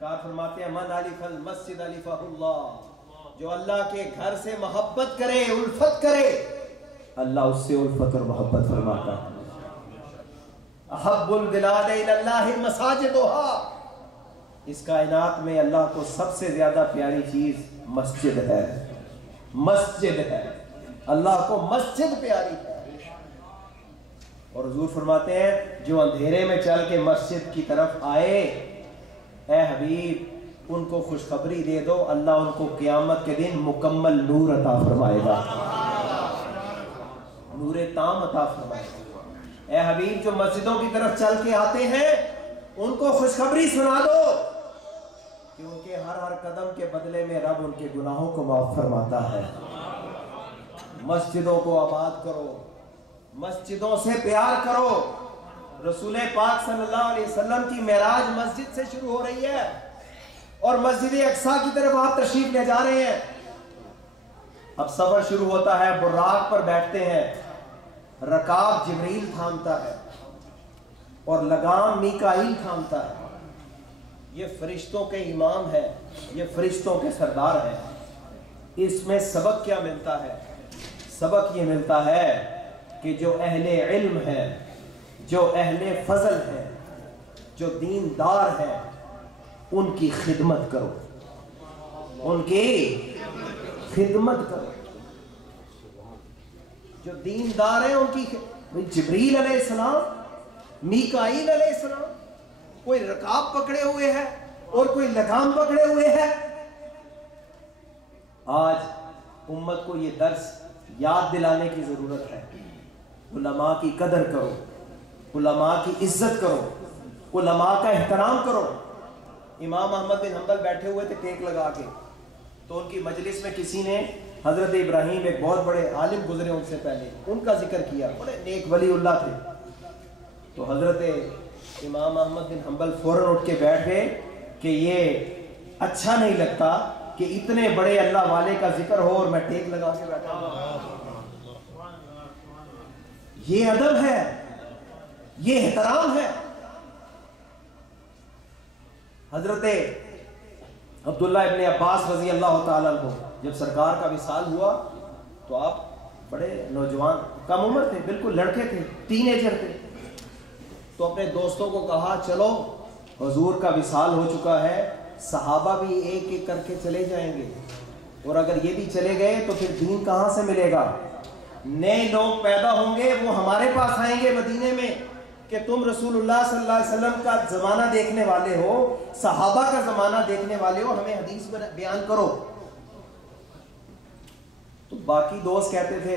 سرکار فرماتے ہیں من الف المسجد الفہ اللہ، جو اللہ کے گھر سے محبت کرے، الفت کرے، اللہ اس سے الفت اور محبت فرماتا ہے۔ احب البلاد الی اللہ مساجدها، اس کائنات میں اللہ کو سب سے زیادہ پیاری چیز مسجد ہے، مسجد ہے، اللہ کو مسجد پیاری ہے۔ اور حضور فرماتے ہیں جو اندھیرے میں چل کے مسجد کی طرف آئے، اے حبیب ان کو خوشخبری دے دو، اللہ ان کو قیامت کے دن مکمل نور عطا فرمائے گا، نور تام عطا فرمائے گا۔ اے حبیب جو مسجدوں کی طرف چل کے آتے ہیں ان کو خوشخبری سنا دو کہ ان کے ہر قدم کے بدلے میں رب ان کے گناہوں کو معاف فرماتا ہے۔ مسجدوں کو آباد کرو، مسجدوں سے پیار کرو۔ رسول پاک صلی اللہ علیہ وسلم کی معراج مسجد سے شروع ہو رہی ہے اور مسجد اقصیٰ کی طرف آپ تشریف لے جا رہے ہیں۔ اب سفر شروع ہوتا ہے، براق پر بیٹھتے ہیں، رکاب جبریل تھامتا ہے اور لگام میکائیل تھامتا ہے۔ یہ فرشتوں کے امام ہے، یہ فرشتوں کے سردار ہے۔ اس میں سبق کیا ملتا ہے؟ سبق یہ ملتا ہے کہ جو اہل علم ہے، جو اہل فضل ہے، جو دیندار ہے، ان کی خدمت کرو، ان کی خدمت کرو۔ جو دیندار ہیں ان کی جبریل علیہ السلام، میکائیل علیہ السلام، کوئی رکاب پکڑے ہوئے ہے اور کوئی لگام پکڑے ہوئے ہے۔ آج امت کو یہ درس یاد دلانے کی ضرورت ہے۔ علماء کی قدر کرو، علماء کی عزت کرو، علماء کا احترام کرو۔ امام احمد بن حنبل بیٹھے ہوئے تھے ٹیک لگا کے، تو ان کی مجلس میں کسی نے حضرت ابراہیم، ایک بہت بڑے عالم گزرے ان سے پہلے، ان کا ذکر کیا، بڑے نیک ولی اللہ تھے۔ تو حضرت امام احمد بن حنبل فوراً اٹھ کے بیٹھ گئے کہ یہ اچھا نہیں لگتا کہ اتنے بڑے اللہ والے کا ذکر ہو اور میں ٹیک لگا کے بیٹھا ہوں۔ یہ ادب ہے، یہ احترام ہے۔ حضرت عبداللہ ابن عباس رضی اللہ تعالیٰ عنہ جب سرکار کا وصال ہوا تو آپ بڑے نوجوان، کم عمر تھے، بالکل لڑکے تھے، ٹین ایجر تھے، تو اپنے دوستوں کو کہا چلو حضور کا وصال ہو چکا ہے، صحابہ بھی ایک ایک کر کے چلے جائیں گے، اور اگر یہ بھی چلے گئے تو پھر دین کہاں سے ملے گا؟ نئے لوگ پیدا ہوں گے، وہ ہمارے پاس آئیں گے مدینے میں کہ تم رسول اللہ صلی اللہ علیہ وسلم کا زمانہ دیکھنے والے ہو، صحابہ کا زمانہ دیکھنے والے ہو، ہمیں حدیث بیان کرو۔ تو باقی دوست کہتے تھے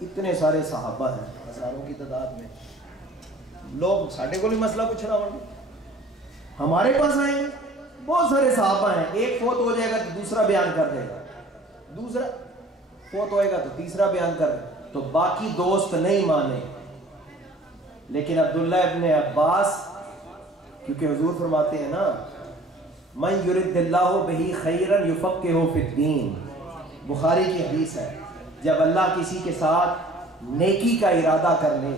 اتنے سارے صحابہ ہیں، ہزاروں کی تعداد میں، لوگ ساڑھے کو نہیں مسئلہ پوچھنا ہوگا، ہمارے پاس آئیں گے، بہت سارے صحابہ ہیں، ایک فوت ہو جائے گا تو دوسرا بیان کر دے گا، دوسرا فوت ہوئے گا تو تیسرا بیان کر دے گا، تو باقی دوست نہیں مانے۔ لیکن عبداللہ ابن عباس، کیونکہ حضور فرماتے ہیں نا من یرد اللہ بہ خیرا یفقہہ فی الدین، بخاری کی حدیث ہے، جب اللہ کسی کے ساتھ نیکی کا ارادہ کر لے،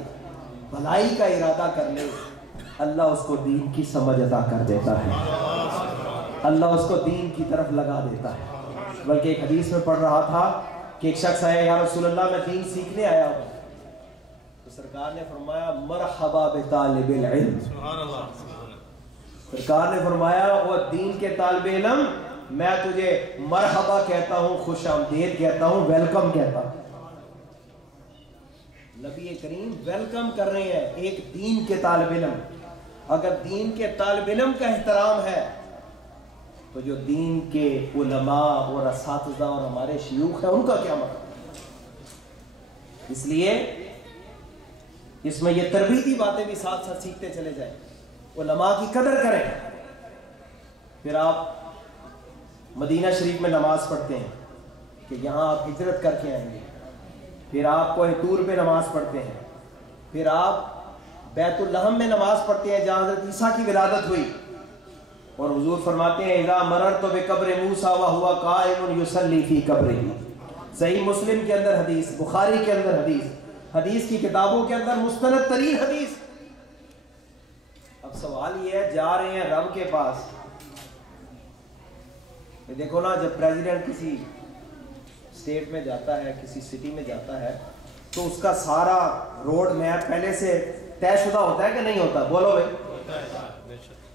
بھلائی کا ارادہ کر لے، اللہ اس کو دین کی سمجھ عطا کر دیتا ہے، اللہ اس کو دین کی طرف لگا دیتا ہے۔ بلکہ ایک حدیث میں پڑھ رہا تھا کہ ایک شخص آیا، یا رسول اللہ میں دین سیکھنے آیا ہوں، تو سرکار نے فرمایا مرحبا بطالب العلم، سرکار نے فرمایا وہ دین کے طالب علم، میں تجھے مرحبا کہتا ہوں، خوش آمدید کہتا ہوں، ویلکم کہتا ہوں۔ نبی کریم ویلکم کر رہے ہیں ایک دین کے طالب علم۔ اگر دین کے طالب علم کا احترام ہے تو جو دین کے علماء اور اساتذہ اور ہمارے شیوخ ہیں ان کا کیا مطلب؟ اس لیے اس میں یہ تربیتی باتیں بھی ساتھ ساتھ سیکھتے چلے جائیں، علماء کی قدر کریں۔ پھر آپ مدینہ شریف میں نماز پڑھتے ہیں کہ یہاں آپ ہجرت کر کے آئیں گے، پھر آپ کوہ طور پہ نماز پڑھتے ہیں، پھر آپ بیت اللحم میں نماز پڑھتے ہیں جہاں حضرت عیسیٰ کی ولادت ہوئی، اور حضور فرماتے ہیں اذا مررت بقبر موسیٰ وہو قائم یصلی فی قبرہ، صحیح مسلم کے اندر حدیث، بخاری کے اندر حدیث، حدیث کی کتابوں کے اندر مستند ترین حدیث۔ اب سوال یہ ہے، جا رہے ہیں رب کے پاس، دیکھو نا, جب پریزیڈنٹ کسی اسٹیٹ میں جاتا ہے, کسی سٹی میں جاتا ہے, تو اس کا سارا روڈ میپ پہلے سے طے شدہ ہوتا ہے کہ نہیں ہوتا؟ بولو بھائی.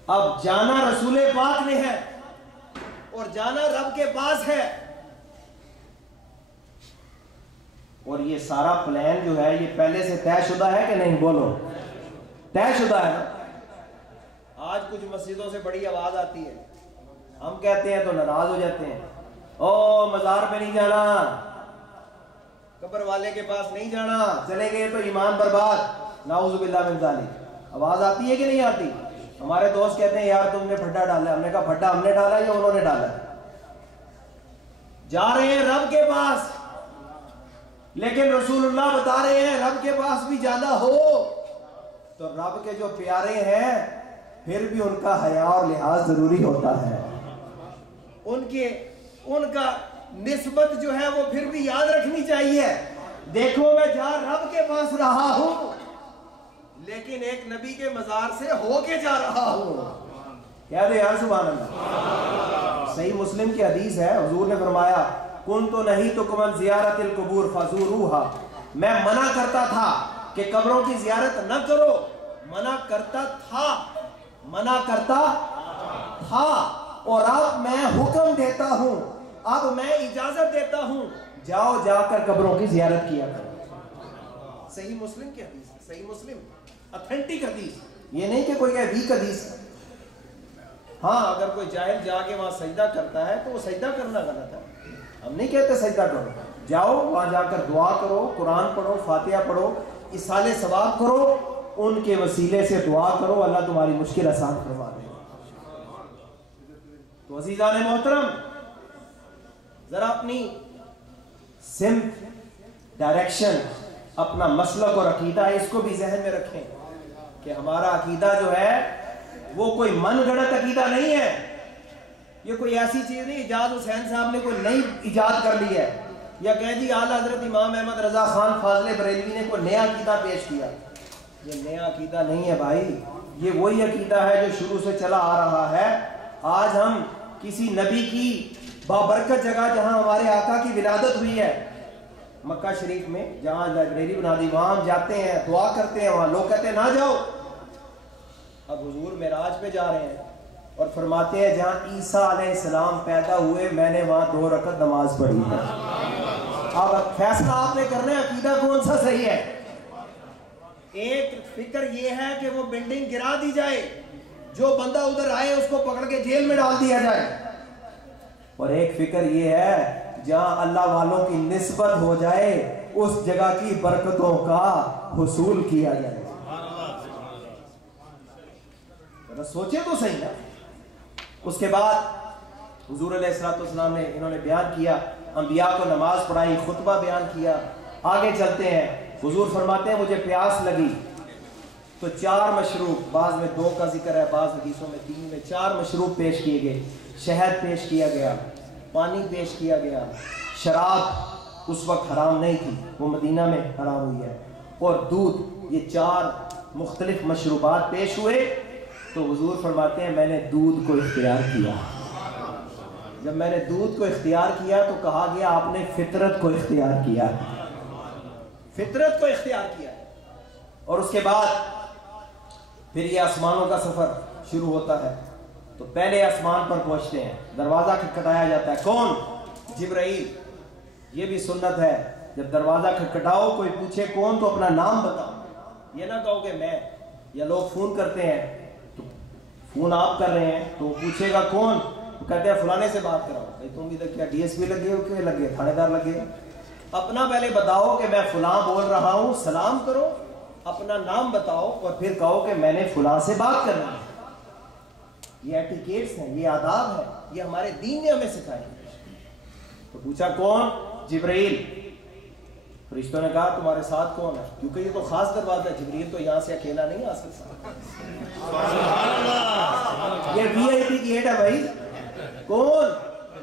اب جانا رسول پاک نے ہے اور جانا رب کے پاس ہے, اور یہ سارا پلان جو ہے یہ پہلے سے طے شدہ ہے کہ نہیں؟ بولو طے شدہ ہے نا. آج کچھ مسجدوں سے بڑی آواز آتی ہے, ہم کہتے ہیں تو ناراض ہو جاتے ہیں, او مزار پہ نہیں جانا, قبر والے کے پاس نہیں جانا, چلے گئے تو ایمان برباد, نعوذ باللہ من ذالک. آواز آتی ہے کہ نہیں آتی؟ ہمارے دوست کہتے ہیں یار تم نے پھڈا ڈالا. ہم نے کہا پھڈا ہم نے ڈالا یا انہوں نے ڈالا؟ جا رہے ہیں رب کے پاس, لیکن رسول اللہ بتا رہے ہیں رب کے پاس بھی جانا ہو تو رب کے جو پیارے ہیں پھر بھی ان کا حیا اور لحاظ ضروری ہوتا ہے. ان کا نسبت جو ہے وہ پھر بھی یاد رکھنی چاہیے. دیکھو میں جا رب کے پاس رہا ہوں, لیکن ایک نبی کے مزار سے ہو کے جا رہا ہوں. کیا دے یار, سبحان اللہ. صحیح مسلم کی حدیث ہے, حضور نے فرمایا کنت نہیتکم عن زیارت القبور فزوروها, میں منع کرتا تھا کہ قبروں کی زیارت نہ کرو, منع کرتا تھا, اور اب میں حکم دیتا ہوں, اب میں اجازت دیتا ہوں, جاؤ جا کر قبروں کی زیارت کیا کرو. صحیح مسلم کی حدیث ہے, صحیح مسلم, اتھینٹک حدیث, یہ نہیں کہ کوئی ویک حدیث ہے. ہاں اگر کوئی جاہل جا کے وہاں سجدہ کرتا ہے تو وہ سجدہ کرنا غلط ہے, ہم نہیں کہتے سجدہ کرو, جاؤ وہاں جا کر دعا کرو, قرآن پڑھو, فاتحہ پڑھو, اصالِ ثواب کرو, ان کے وسیلے سے دعا کرو, اللہ تمہاری مشکل آسان کروا دے. تو عزیزان محترم, ذرا اپنی سمت, ڈائریکشن, اپنا مسلک اور عقیدہ اس کو بھی ذہن میں رکھیں کہ ہمارا عقیدہ جو ہے وہ کوئی من گھڑت عقیدہ نہیں ہے. یہ کوئی ایسی چیز نہیں اجاز حسین صاحب نے کوئی نئی ایجاد کر لی ہے, یا کہہ دی اعلیٰ حضرت امام احمد رضا خان فاضل بریلوی نے کوئی نیا عقیدہ پیش کیا. یہ نیا عقیدہ نہیں ہے بھائی, یہ وہی عقیدہ ہے جو شروع سے چلا آ رہا ہے. آج ہم کسی نبی کی بابرکت جگہ جہاں ہمارے آقا کی ولادت ہوئی ہے, مکہ شریف میں جہاں لائبریری بنا دی, وہاں ہم جاتے ہیں, دعا کرتے ہیں, وہاں لوگ کہتے ہیں نہ جاؤ. اب حضور معراج پہ جا رہے ہیں اور فرماتے ہیں جہاں عیسیٰ علیہ السلام پیدا ہوئے میں نے وہاں 2 رکعت نماز پڑھی ہے. اب فیصلہ آپ نے کرنا ہے عقیدہ کون سا صحیح ہے. ایک فکر یہ ہے کہ وہ بلڈنگ گرا دی جائے, جو بندہ ادھر آئے اس کو پکڑ کے جیل میں ڈال دیا جائے, اور ایک فکر یہ ہے جہاں اللہ والوں کی نسبت ہو جائے اس جگہ کی برکتوں کا حصول کیا جائے. سوچے تو صحیح نا. اس کے بعد حضور علیہ السلام نے انہوں نے بیان کیا, انبیاء کو نماز پڑھائی, خطبہ بیان کیا. آگے چلتے ہیں, حضور فرماتے ہیں مجھے پیاس لگی تو 4 مشروب, بعض میں 2 کا ذکر ہے, بعض حدیثوں میں 3 میں 4 مشروب پیش کیے گئے. شہد پیش کیا گیا, پانی پیش کیا گیا, شراب اس وقت حرام نہیں تھی, وہ مدینہ میں حرام ہوئی ہے, اور دودھ. یہ 4 مختلف مشروبات پیش ہوئے تو حضور فرماتے ہیں میں نے دودھ کو اختیار کیا. جب میں نے دودھ کو اختیار کیا تو کہا گیا آپ نے فطرت کو اختیار کیا, فطرت کو اختیار کیا. اور اس کے بعد پھر یہ آسمانوں کا سفر شروع ہوتا ہے. تو پہلے آسمان پر پہنچتے ہیں, دروازہ کھٹکھٹایا جاتا ہے. کون؟ جبرائیل. یہ بھی سنت ہے, جب دروازہ کھٹکھٹاؤ کوئی پوچھے کون تو اپنا نام بتاؤ, یہ نہ کہو کہ میں. یا لوگ فون کرتے ہیں تو فون آپ کر رہے ہیں تو وہ پوچھے گا کون, کہتے ہیں فلانے سے بات کراؤ. بھائی تم ادھر کیا ڈی ایس پی لگے ہو کہ لگے تھانے دار لگے ہو؟ اپنا پہلے بتاؤ کہ میں فلاں بول رہا ہوں, سلام کرو, اپنا نام بتاؤ, اور پھر کہو کہ میں نے فلاں سے بات کرنا ہے. یہ ایٹیکیٹس ہیں, یہ آداب ہے, یہ ہمارے دین نے ہمیں سکھائے. تو پوچھا کون؟ جبرائیل. فرشتوں نے کہا تمہارے ساتھ کون ہے؟ کیونکہ یہ تو خاص دروازہ ہے, جبرائیل تو یہاں سے اکیلا نہیں آ سکتا, یہ وی آئی پی گیٹ ہے بھائی. کون؟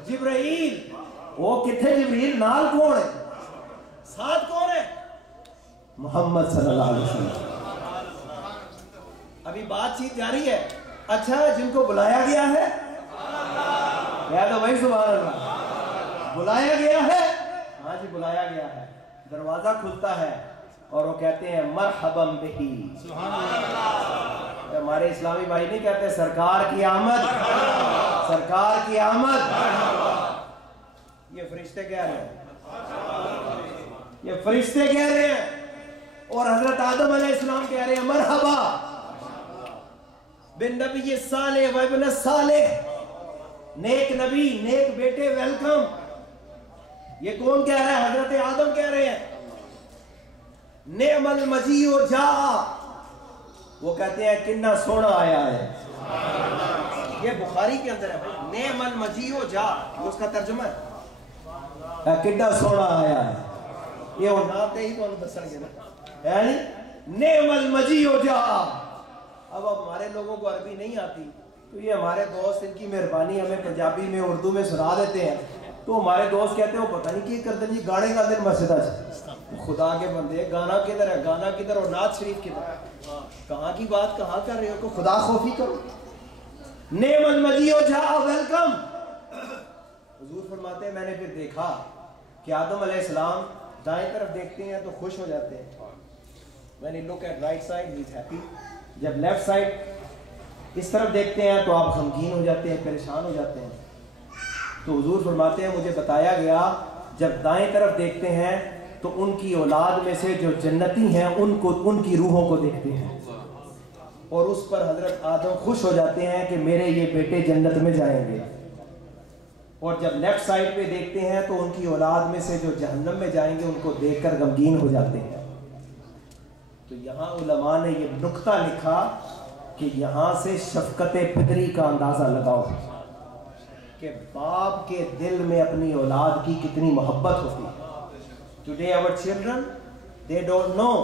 جبرائیل. وہ کتنے جبرائیل, نال کون ہے, ساتھ کون ہے؟ محمد صلی اللہ علیہ وسلم. ابھی بات چیت جاری ہے. اچھا جن کو بلایا گیا ہے, کہہ دو بھائی سبحان بلایا گیا ہے؟ ہاں جی بلایا گیا ہے. دروازہ کھلتا ہے اور وہ کہتے ہیں مرحباً بہی. ہمارے اسلامی بھائی نہیں کہتے سرکار کی آمد، سرکار کی آمد. یہ فرشتے کہہ رہے ہیں، یہ فرشتے کہہ رہے ہیں. اور حضرت آدم علیہ السلام کہہ رہے ہیں مرحبا بن نبی صالح و ابن صالح، نیک نبی نیک بیٹے ویلکم. یہ کون کہہ رہا ہے؟ حضرت آدم کہہ رہے ہیں نعم المجیء جاء. وہ کہتے ہیں کتنا سونا آیا ہے. یہ بخاری کے اندر ہے نعم المجیء جاء، اس کا ترجمہ ہے کتنا سونا آیا ہے. یہ وہ نام دے ہی تو انہوں دسن گے نا، یعنی نعم المجیء جاء. اب ہمارے لوگوں کو عربی نہیں آتی تو یہ ہمارے دوست ان کی مہربانی ہمیں پنجابی میں اردو میں سنا دیتے ہیں. تو ہمارے دوست کہتے ہیں وہ پتہ نہیں کیا کرتے جی گانے گاتے ہیں مسجد سے. خدا کے بندے گانا کدھر ہے، گانا کدھر اور نعت شریف کدھر ہے؟ کہاں کی بات کہاں کر رہے ہو؟ کو خدا خوفی کرو. نعم المجیء جاء ویلکم. حضور فرماتے ہیں میں نے پھر دیکھا کہ آدم علیہ السلام دائیں طرف دیکھتے ہیں تو خوش ہو جاتے ہیں. when you look at right side he is happy. جب لیفٹ سائڈ اس طرف دیکھتے ہیں تو آپ غمگین ہو جاتے ہیں، پریشان ہو جاتے ہیں. تو حضور فرماتے ہیں مجھے بتایا گیا جب دائیں طرف دیکھتے ہیں تو ان کی اولاد میں سے جو جنتی ہیں ان کی روحوں کو دیکھتے ہیں اور اس پر حضرت آدم خوش ہو جاتے ہیں کہ میرے یہ بیٹے جنت میں جائیں گے. اور جب لیفٹ سائڈ پہ دیکھتے ہیں تو ان کی اولاد میں سے جو جہنم میں جائیں گے ان کو دیکھ کر غمگین ہو جاتے ہیں. تو یہاں علماء نے یہ نقطہ لکھا کہ یہاں سے شفقت پدری کا اندازہ لگاؤ کہ باپ کے دل میں اپنی اولاد کی کتنی محبت ہوتی ہے. Today our children, they don't know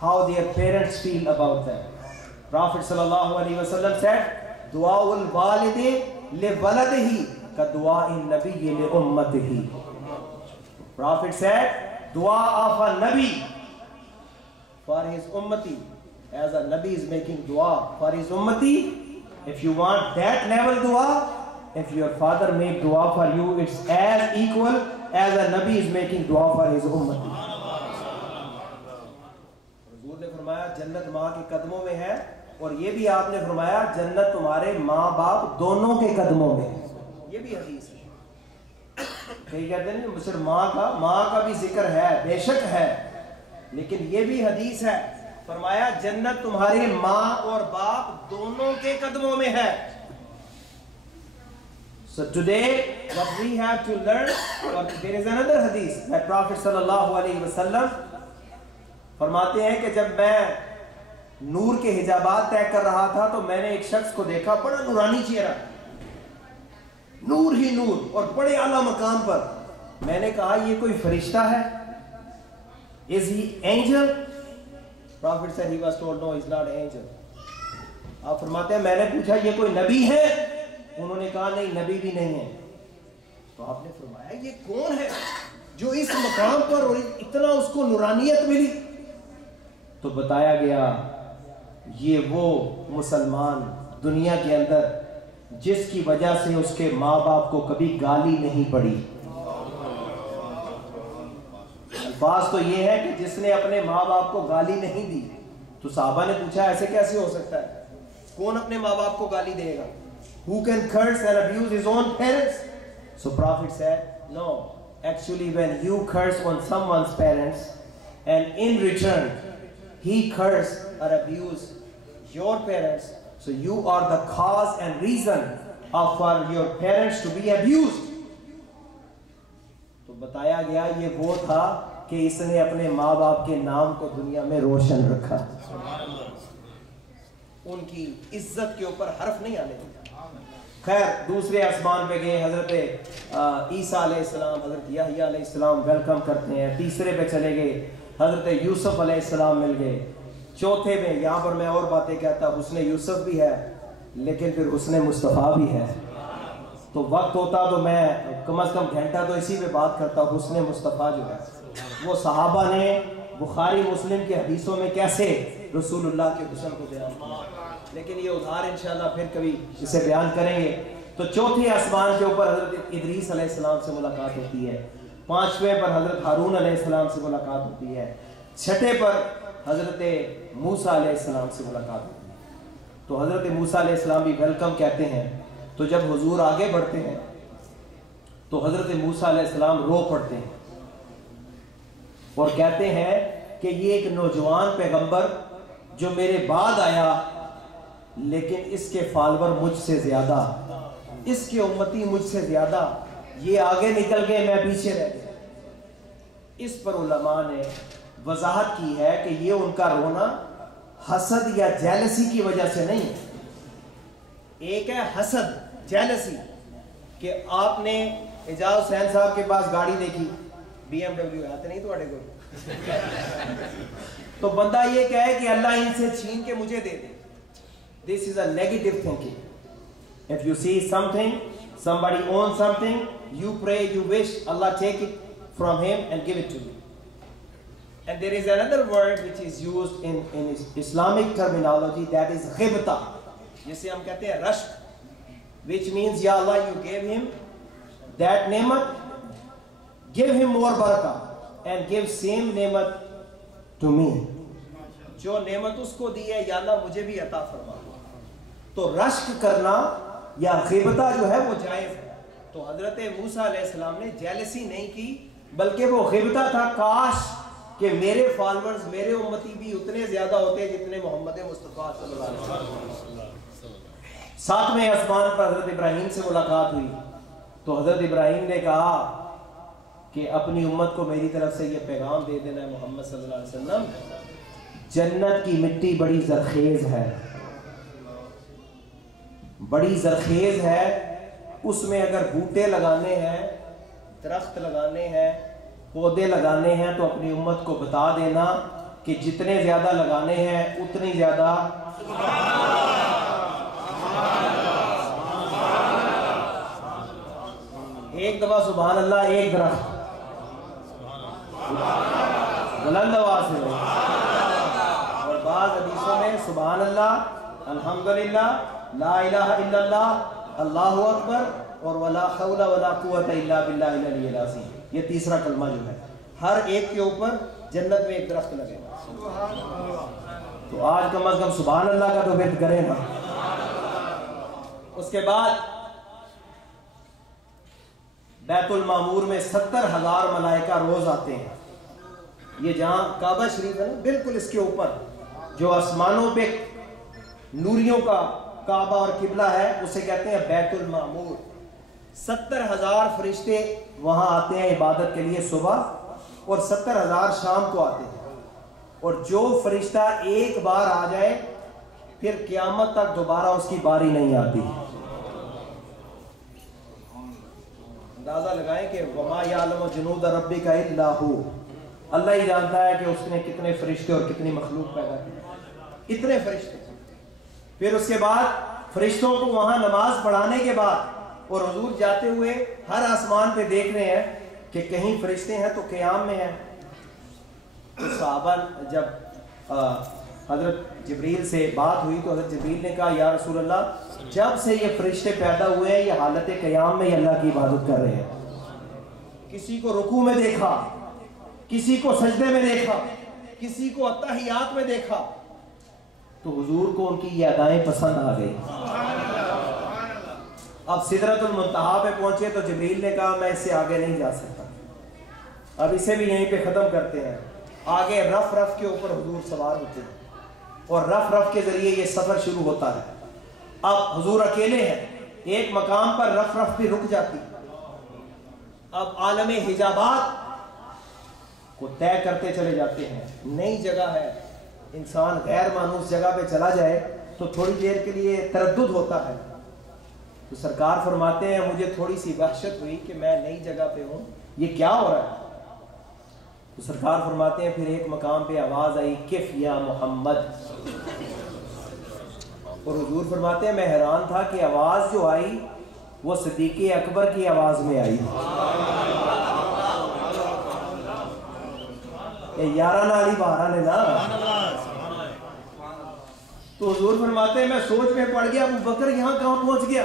how their parents feel about them. Prophet sallallahu alaihi wasallam said, "Du'aul walidi li waladihi ka du'ain nabiyyi li ummatihi." Prophet said, "Dua of a nabi for his ummati, as a nabi is making dua for his ummati. If you want that level dua, if your father make dua for you, it's as equal as a nabi is making dua for his ummati." حضور نے فرمایا جنت ماں کے قدموں میں ہے اور یہ بھی آپ نے فرمایا جنت تمہارے ماں باپ دونوں کے قدموں میں. یہ بھی حدیث ہے. کئی کہتے ہیں صرف ماں کا بھی ذکر ہے، بے شک ہے، لیکن یہ بھی حدیث ہے. فرمایا جنت تمہارے ماں اور باپ دونوں کے قدموں میں ہے. So today what we have to learn, or there is another hadith that Prophet sallallahu alaihi wasallam فرماتے ہیں کہ جب میں نور کے حجابات طے کر رہا تھا تو میں نے ایک شخص کو دیکھا، بڑا نورانی چہرہ، نور ہی نور اور بڑے اعلیٰ مقام پر. میں نے کہا یہ کوئی فرشتہ ہے؟ Is he angel? Prophet said he was told no, he's not angel. آپ فرماتے ہیں میں نے پوچھا یہ کوئی نبی ہے؟ انہوں نے کہا نہیں نبی بھی نہیں ہے. تو آپ نے فرمایا یہ کون ہے جو اس مقام پر اور اتنا اس کو نورانیت ملی؟ تو بتایا گیا یہ وہ مسلمان دنیا کے اندر جس کی وجہ سے اس کے ماں باپ کو کبھی گالی نہیں پڑی. الفاظ تو یہ ہے کہ جس نے اپنے ماں باپ کو گالی نہیں دی. تو صحابہ نے پوچھا ایسے کیسے ہو سکتا ہے؟ کون اپنے ماں باپ کو گالی دے گا؟ Who can curse and abuse his own parents? So Prophet said, no, actually when you curse on someone's parents and in return he curse or abuse your parents, so you are the cause and reason for your parents to be abused. تو بتایا گیا یہ وہ تھا کہ اس نے اپنے ماں باپ کے نام کو دنیا میں روشن رکھا، ان کی عزت کے اوپر حرف نہیں آنے دیا. خیر دوسرے آسمان پہ گئے، حضرت عیسیٰ علیہ السلام، حضرت یحییٰ علیہ السلام ویلکم کرتے ہیں. تیسرے پہ چلے گئے، حضرت یوسف علیہ السلام مل گئے. چوتھے میں یہاں پر میں اور باتیں کہتا، حسن یوسف بھی ہے لیکن پھر حسن مصطفیٰ بھی ہے. تو وقت ہوتا تو میں کم از کم گھنٹہ تو اسی پہ بات کرتا. حسن مصطفیٰ جو ہے وہ صحابہ نے بخاری مسلم کی حدیثوں میں کیسے رسول اللہ کے حسن کو بیان کیا، لیکن یہ ادھار انشاءاللہ پھر کبھی اسے بیان کریں گے. تو چوتھے آسمان کے اوپر حضرت ادریس علیہ السلام سے ملاقات ہوتی ہے، پانچویں پر حضرت ہارون علیہ السلام سے ملاقات ہوتی ہے، چھٹے پر حضرت موسیٰ علیہ السلام سے ملاقات ہوتی ہے۔ تو حضرت موسیٰ علیہ السلام بھی ویلکم کہتے ہیں۔ تو جب حضور آگے بڑھتے ہیں تو حضرت موسیٰ علیہ السلام رو پڑتے ہیں اور کہتے ہیں کہ یہ ایک نوجوان پیغمبر جو میرے بعد آیا، لیکن اس کے فالور مجھ سے زیادہ، اس کے امتی مجھ سے زیادہ، یہ آگے نکل گئے، میں پیچھے رہ گیا۔ اس پر علماء نے وضاحت کی ہے کہ یہ ان کا رونا حسد یا جیلسی کی وجہ سے نہیں۔ ایک ہے حسد، جیلسی، کہ آپ نے اعجاز حسین صاحب کے پاس گاڑی دیکھی، بی ایم ڈبلیو آتے نہیں تھوڑے کو، تو بندہ یہ کہے کہ اللہ ان سے چھین کے مجھے دے دے۔ This is a negative thinking. If you see something, somebody owns something, you pray, you wish Allah take it from him and give it to you. And there is another word which is used in Islamic terminology, that is ghibta, جسے ہم کہتے ہیں رشک، which means یا اللہ you gave him that نعمت، give him more barakah and give same نعمت to me. جو نعمت اس کو دی ہے یا اللہ مجھے بھی عطا فرما۔ تو رشک کرنا یا غیبتہ جو ہے وہ جائز ہے۔ تو حضرت موسیٰ علیہ السلام نے جیلسی نہیں کی، بلکہ وہ غیبتہ تھا، کاش کہ میرے فالورز، میرے امتی بھی اتنے زیادہ ہوتے جتنے محمد مصطفیٰ صلی اللہ علیہ وسلم۔ ساتویں آسمان پر حضرت ابراہیم سے ملاقات ہوئی تو حضرت ابراہیم نے کہا کہ اپنی امت کو میری طرف سے یہ پیغام دے دینا ہے محمد صلی اللہ علیہ وسلم، جنت کی مٹی بڑی زرخیز ہے، بڑی زرخیز ہے، اس میں اگر بوٹے لگانے ہیں، درخت لگانے ہیں، پودے لگانے ہیں تو اپنی امت کو بتا دینا کہ جتنے زیادہ لگانے ہیں اتنی زیادہ ایک دفعہ سبحان اللہ ایک درخت بلند آواز سے، اور بعض حدیثوں میں سبحان اللہ، الحمدللہ، لا الہ الا اللہ، اللہ اکبر، اور ولا حول ولا قوت الا باللہ العلی العظیم، یہ تیسرا کلمہ جو ہے ہر ایک کے اوپر جنت میں ایک درخت لگے گا۔ تو آج کم از کم سبحان اللہ کا تو ورد کریں نا۔ اس کے بعد بیت المعمور میں 70,000 ملائکہ روز آتے ہیں۔ یہ جہاں کعبہ شریف ہے نا، بالکل اس کے اوپر جو آسمانوں پہ نوریوں کا کعبہ اور قبلہ ہے اسے کہتے ہیں بیت المعمور۔ 70,000 فرشتے وہاں آتے ہیں عبادت کے لیے صبح، اور 70,000 شام کو آتے ہیں، اور جو فرشتہ ایک بار آ جائے پھر قیامت تک دوبارہ اس کی باری نہیں آتی۔ اندازہ لگائیں کہ وما یعلم جنود ربک الا ہو، اللہ ہی جانتا ہے کہ اس نے کتنے فرشتے اور کتنی مخلوق پیدا کی، اتنے فرشتے۔ پھر اس کے بعد فرشتوں کو وہاں نماز پڑھانے کے بعد، اور حضور جاتے ہوئے ہر آسمان پہ دیکھ رہے ہیں کہ کہیں فرشتے ہیں تو قیام میں ہیں۔ تو صحابہ جب حضرت جبریل سے بات ہوئی تو حضرت جبریل نے کہا یا رسول اللہ، جب سے یہ فرشتے پیدا ہوئے ہیں یہ حالت قیام میں اللہ کی عبادت کر رہے ہیں۔ کسی کو رکوع میں دیکھا، کسی کو سجدے میں دیکھا، کسی کو اتحیات میں دیکھا، تو حضور کو ان کی یہ ادائیں پسند آ گئی۔ اب سدرۃ المنتہا پہ پہنچے تو جبریل نے کہا میں اس سے آگے نہیں جا سکتا، اب اسے بھی یہیں پہ ختم کرتے ہیں۔ آگے رف رف کے اوپر حضور سوار ہوتے ہیں اور رف رف کے ذریعے یہ سفر شروع ہوتا ہے۔ اب حضور اکیلے ہیں، ایک مقام پر رف رف بھی رک جاتی، اب عالم حجابات کو طے کرتے چلے جاتے ہیں، نئی جگہ ہے، انسان غیر مانوس جگہ پہ چلا جائے تو تھوڑی دیر کے لیے تردد ہوتا ہے۔ تو سرکار فرماتے ہیں مجھے تھوڑی سی وحشت ہوئی کہ میں نئی جگہ پہ ہوں، یہ کیا ہو رہا ہے؟ تو سرکار فرماتے ہیں پھر ایک مقام پہ آواز آئی کف یا محمد، اور حضور فرماتے ہیں میں حیران تھا کہ آواز جو آئی وہ صدیق اکبر کی آواز میں آئی۔ یارہ نالی بہارا نے نا۔ تو حضور فرماتے ہیں میں سوچ میں پڑ گیا ابو بکر یہاں کہاں پہنچ گیا؟